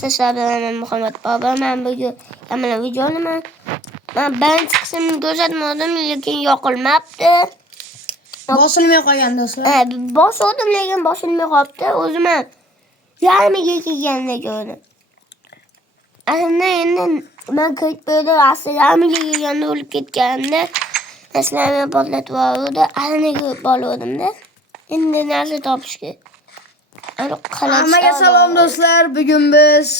Sizlar bilan Muhammad Bobur. Men bugun mana videoni men birinchi qismini ko'rsatmadim, lekin yoqilmabdi. Bosilmay qolgan do'stlar. Bosdim, lekin bosilmay qolibdi. O'zim yarmiga kelganda ko'rdim. Endi men ko'p bo'ldi, asli yarmiga kelganda o'lib ketganda aslan portlatib yubordi. Alini ko'p bo'lgandim-da. Endi narsa topishga. Hammaga salom do'stlar. Bugun biz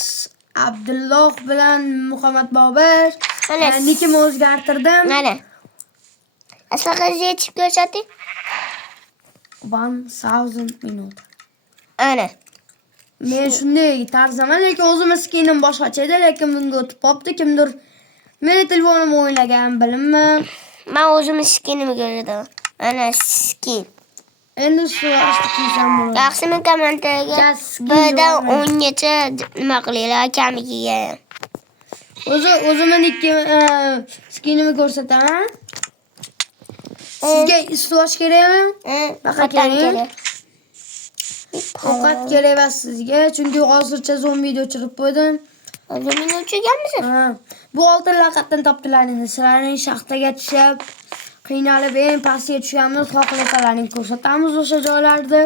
Abdulloh bilan Muhammad Bobur. Nikimni o'zgartirdim. Mana. Aslida yechib ko'rsating. 1000 minut. Ana. Men shunday tarzaman, lekin o'zimiz skinim boshqacha edi, lekin bunga o'tib qopti. Kimdir meni telefonimni o'ynagan, bilinmay. Men o'zim skinimni ko'rdim. Ana skin. Endi so'rashni qilsam bo'ladi. Yaxshimi kommentarga birdan 10 gacha nima qilinglar, kamiga. O'zimni skinimni ko'rsataman. Sizga istosh kerakmi? Faqat kerak. Ovqat kerak emas sizga, chunki hozircha zombini o'chirib qo'ydim. Zombini o'chirganmisiz? Bu oltin laqatdan topdilaringiz. Sizlarning shaxtaga tushib, qiynalib eng pastga tushganmiz, xohlasalaring ko'rsatamiz o'sha joylarda.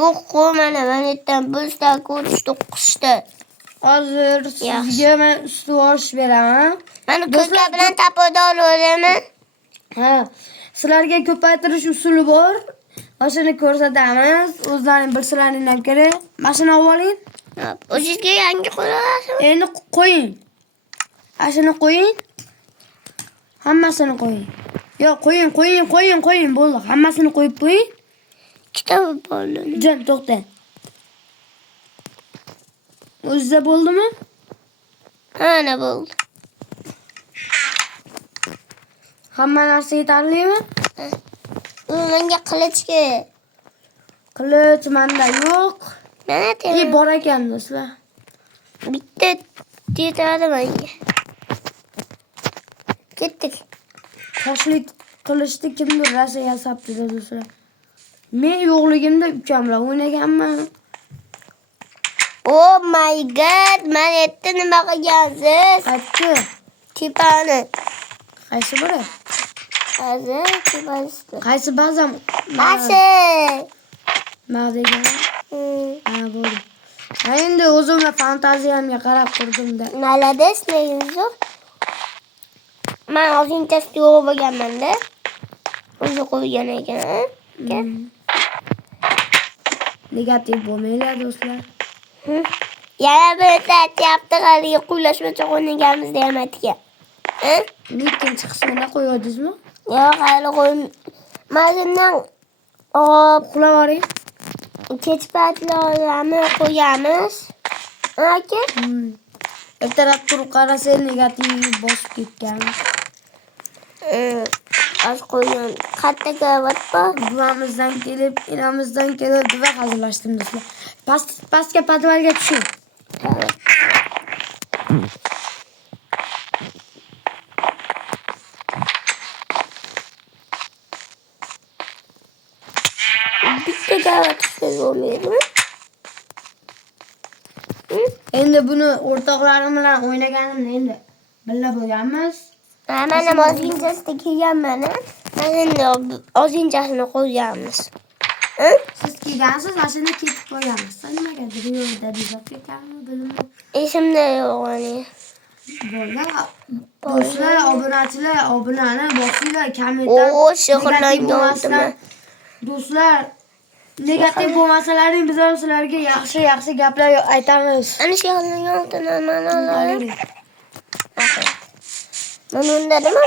Yo'q, mana yerdan 1 ta 39 ta. Hozir sizga men ustuvorish beraman. Meni ko'ka bilan tapoda olaman. Sizlarga ko'paytirish usuli bor. O'shani ko'rsatamiz. O'zlaring bilsalaringdan kerak. Mashina oling. O'zingizga yangi qo'yasiz. Endi qo'ying. Ashuni qo'ying. Hammasini qo'ying. Yo'q, qo'ying. Bo'ldi. Hammasini qo'yib qo'ying. Kitob bo'ldi. Jon, to'xta. O'zingizda bo'ldimi? Mana bo'ldi. Hamma narsa yetarlimi? Menga qilich kerak. Qilich menda yo'q. Mana bor ekan do'stlar. Bitta yetadi menga. Ketdik. Toshlik qilichni kimdir rosa yasabdi do'stlar. Men yo'qligimda ukamlar o'ynaganman. Oh my god, men yerda nima qilgansiz? Qaysi? Tepani. Qaysi biri? Qaysi bazam? Masi. Degan. Bo'ldi. Endi o'zimga fantaziyamga qarab qurdimda. Malades neyingiz? Men hozircha yo'q bo'lganman-da. O'zi qo'ygan ekan. Negativ bo'lmanglar do'stlar. Yana bir aytyapti, hali qo'llashmacha o'ynaganmiz deyapti-ku. Ikkinchi qismini qo'yadingizmi? Yo'q, hali qo'yim. Mazindan uxlab oling. Kech paytlarni qo'yamiz. Aka? Ertalab turib qarasa negativ bosib ketgan. Az qo'ygan. Qatta qavat bor. Buvamizdan kelib, enamizdan kelib duva hazırlashdim do'stlar. Pastga podvalga tushing. Bitta qavat bo'lmaydimi? Endi buni o'rtoqlarim bilan o'ynaganimda endi birga bo'lganmiz. Mana mozinchasida kelganman. Mana endi ozinchasini qo'yganmiz. Siz kelgansiz, mashina ketib qo'yganmiz. Nimagadir yo'lda bizab ketganmi, bilmayman. Esimda yo'q ani. Bo'ldi. Do'stlar, obunachilar, obunani bosinglar, kommentar. Shug'ullanganman. Do'stlar, negativ bo'lmasalaring biz ham sizlarga yaxshi gaplar aytamiz. Ana shug'ullanganman, mana. Mana nima?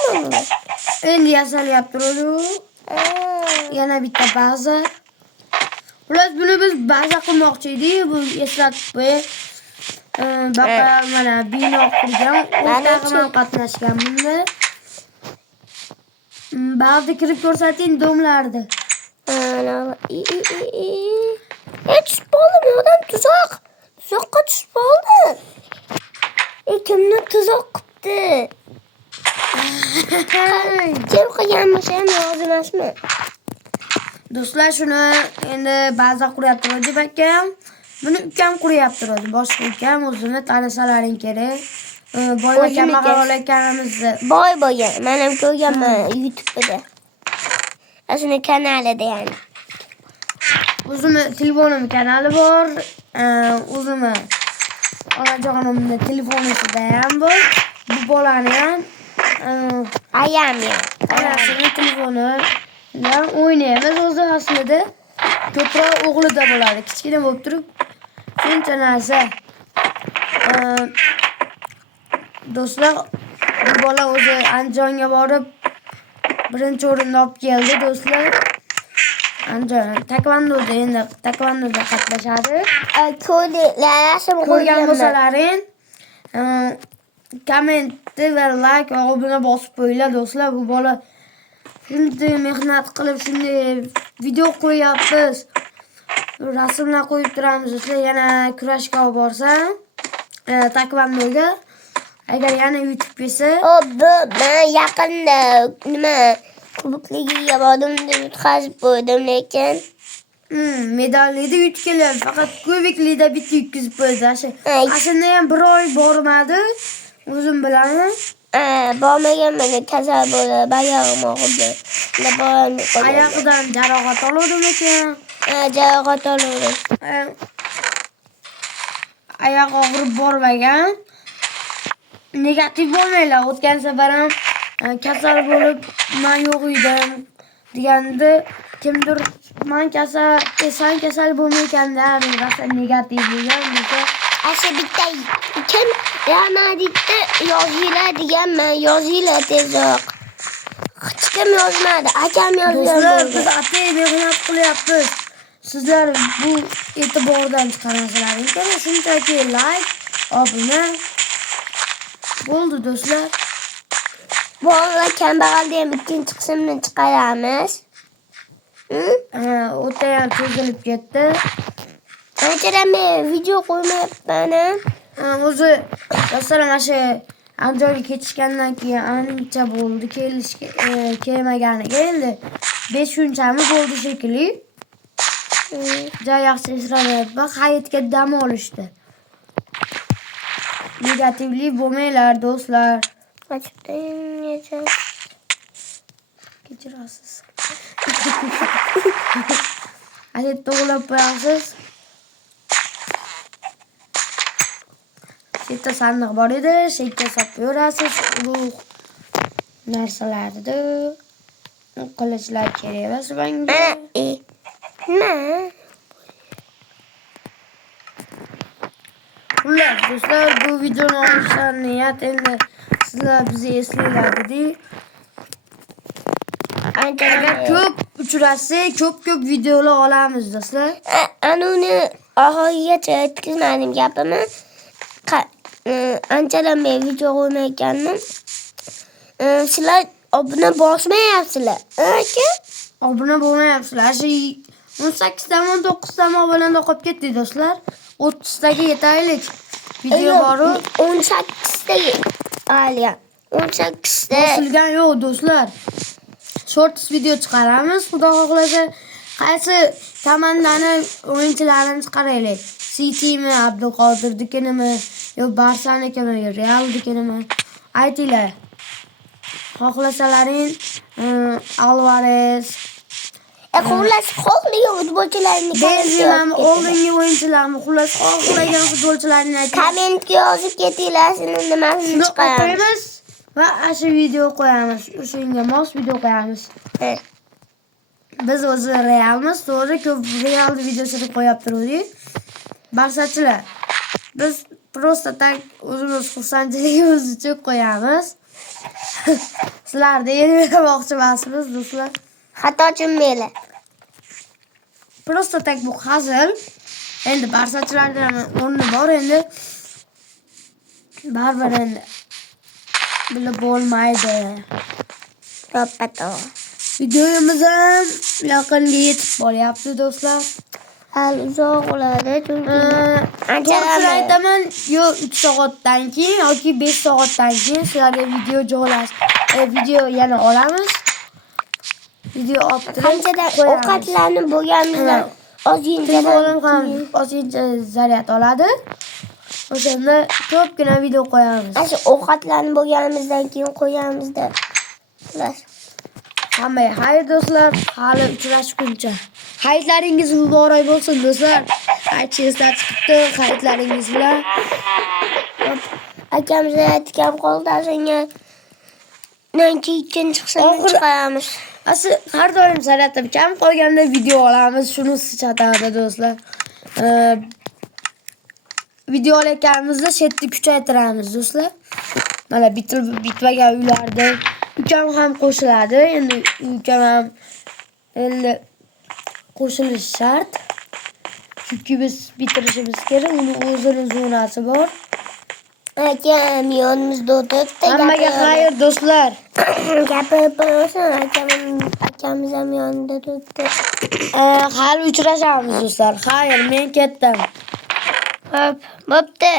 Endi yasalyapti o'zi. Yana bitta baza. Xullas buni biz baza qilmoqchi edik. Bu eslatib qo'y. Mana bino qurgan, o'rtag'im qatnashgan bunda. Ba'zi kirib ko'rsating domlardi. Tushib qoldim, odam tuzoq. Tuzoqqa tushib qoldi. Kimni tuzoq qildi? Kim qilgan bo'lsa ham yozib emasmi? Do'stlar, shuni endi baza quryapti deb akam. Buni ukam quryapti o'zi. Boshqa ukam o'zini tanishalaring kerak. Boyga kambag'al ekanimizni. Boy bo'lgan. Men ham ko'rganman YouTube'da. Asli kanalida yani. O'zimni telefonim kanali bor. O'zimni onajonimni telefonisida ham bor. Bu bolani ham Ayam ya. onasining telefoni bilan o'ynaymiz o'zi aslida. Ko'proq o'g'lida bo'ladi. Kichkina bo'lib turib shuncha narsa. Do'stlar, bu bola o'zi Andijonga borib birinchi o'rinni olib keldi do'stlar. Andijon taekvondoda endi taekvondoda qatnashadi. Ko'rgan bo'lsalaring kommentni va like va obuna bosib qo'yinglar do'stlar. Bu bola shunday mehnat qilib shunday video qo'yapmiz. Rasmlar qo'yib turamiz do'stlar. Yana kurashga olib borsam, taekvondoga agar yana YouTube kelsa, Men yaqinda nima kubokligiga bordim deb yutqazib qo'ydim lekin medalida yutib keladi. Faqat kubiklida bitta yutkazib qo'ydi. Aslida ham bir oy bormadi. O'zim bilaman. Bormaganman, kasal bo'lib, oyog'im og'ridi. Oyog'idan jarohat oldim ekan. Jarohat oldim. Oyoq og'rib bormagan. Negativ bo'lmaylar. O'tgan safar ham kasal bo'lib, men yo'q edim deganda kimdir men sen kasal bo'lmaykanda rosa negativ bo'lgan. Asli bitta kim Ramaditda yozinglar deganman, yozinglar tezroq. Hech kim yozmadi, akam yozgan. Biz atay mehnat qilyapmiz. Sizlar bu e'tibordan chiqarasizlaring kerak. Shunchaki like, obuna bo'ldi do'stlar. Bu o'g'il kambag'alda ham ikkinchi qismini chiqaramiz. O'ta ham cho'zilib ketdi. Anchadan men video qo'ymayapman. O'zi masalan mana shu Andijonga ketishgandan keyin ancha bo'ldi kelmaganiga endi 5 kunchami bo'ldi shekilli. Juda yaxshi ishlanyapti. Hayitga dam olishdi. Negativli bo'lmanglar do'stlar. Kechirasiz. Ayt to'g'rilab qo'yasiz. Bitta sandiq bor edi, shekka solib qo'yasiz. Bu narsalarni qilishlar kerak emas menga. Xullas, do'stlar, bu videoni olishdan niyat endi sizlar bizni eslanglar dedi. Agar ko'p uchrashsak, ko'p videolar olamiz do'stlar. Uni oxirigacha yetkazmadim gapimni. Anchadan beri video qo'ymayotgandim. Sizlar obuna bosmayapsizlar. Aka? Obuna bo'lmayapsizlar. 18 dan 19 dan obunada qolib ketdi do'stlar. 30 taga yetaylik. Video bor-ku. 18 ta. Aliya. 18 ta. Bosilgan yo'q do'stlar. Shorts video chiqaramiz. Xudo xohlasa, qaysi komandani o'yinchilarini chiqaraylik. City'mi, Abduqodirnikinimi, yo Barsanikimi, yo Realnikinimi? Aytinglar. Xohlasalaring Alvarez, Xullas xohlagan futbolchilarni Benzema oldingi o'yinchilarni xullas xohlagan futbolchilarni ayting. Kommentga yozib ketinglar, sizni nimasini chiqaramiz va shu video qo'yamiz. O'shanga mos video qo'yamiz. Biz o'zi Realmiz, to'g'ri, ko'p Real videosini qo'yib turdik. Barsachilar, biz просто tak o'zimiz xursandchiligimiz uchun qo'yamiz. Sizlarda yenilmoqchi emasmiz do'stlar. Xato tushunmanglar. Просто tak bu hazil. Endi barsachilardan o'rni bor endi. Baribir endi bilib bo'lmaydi. To'ppa-to'g'ri. Videomiz ham yaqinga yetib boryapti do'stlar. Hal uzoq bo'ladi chunki anchadan aytaman, yo 3 soatdan keyin yoki 5 soatdan keyin sizlarga video yana olamiz. Video olib qanchadan ovqatlanib bo'lganimizdan Telefonim ham ozgincha zaryad oladi. O'shanda ko'pgina video qo'yamiz. Ana ovqatlanib bo'lganimizdan keyin qo'yamizda. Xullas. Hammaga xayr do'stlar, hali uchrashguncha. Xayrlaringiz muborak bo'lsin do'stlar. Aytishingizdan chiqibdi, xayrlaringiz bilan. Akamiz aytgan qoldi, senga nanchi için chiqsa chiqamiz. Asli har doim zaryadda kam qolganda video olamiz, shuni chatadi do'stlar. Video olayotganimizda chetni kuchaytiramiz do'stlar. Mana bitmagan uylarda ukam ham qo'shiladi. Endi ukam ham qo'shilish shart. Chunki biz bitirishimiz kerak, uni o'zining zonasi bor. Akam yonimizda o'tiribdi. Hammaga xayr do'stlar. Gapirib bo'lsin, akamiz ham yonida turibdi. Hali uchrashamiz do'stlar. Xayr, men ketdim. Hop, bo'pti.